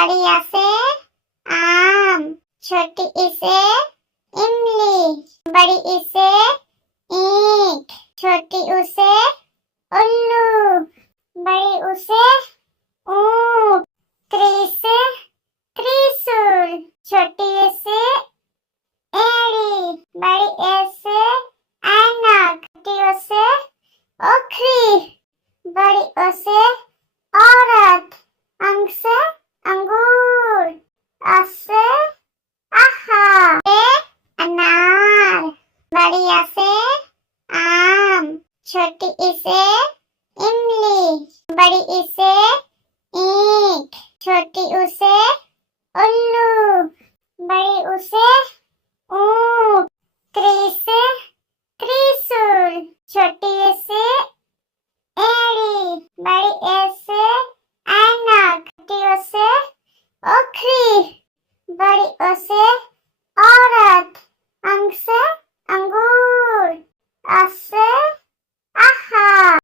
बड़ी आ से आम, छोटी ई से इमली, बड़ी ई से ईंट, छोटी ऊ से उल्लू, बड़ी ऊ से ऊंट, त्री से त्रिशूल, छोटी ए से एड़ी, बड़ी ए से ऐनक, छोटी ओ से ओखरी, बड़ी ओ से औरत, अंग से अंगूर, अ से आहा, ए अनार, बड़ी आ से आम, छोटी ई से इमली, बड़ी ई से ईंट, छोटी ऊ से उल्लू, बड़ी ऊ से ऊंट, त्री से त्रिशूल, छोटी ए से एड़ी, बड़ी ए से ऐनक, छोटी ओ से ओखरी, बड़ी ओ से औरत, अंग से अंगूर, अ से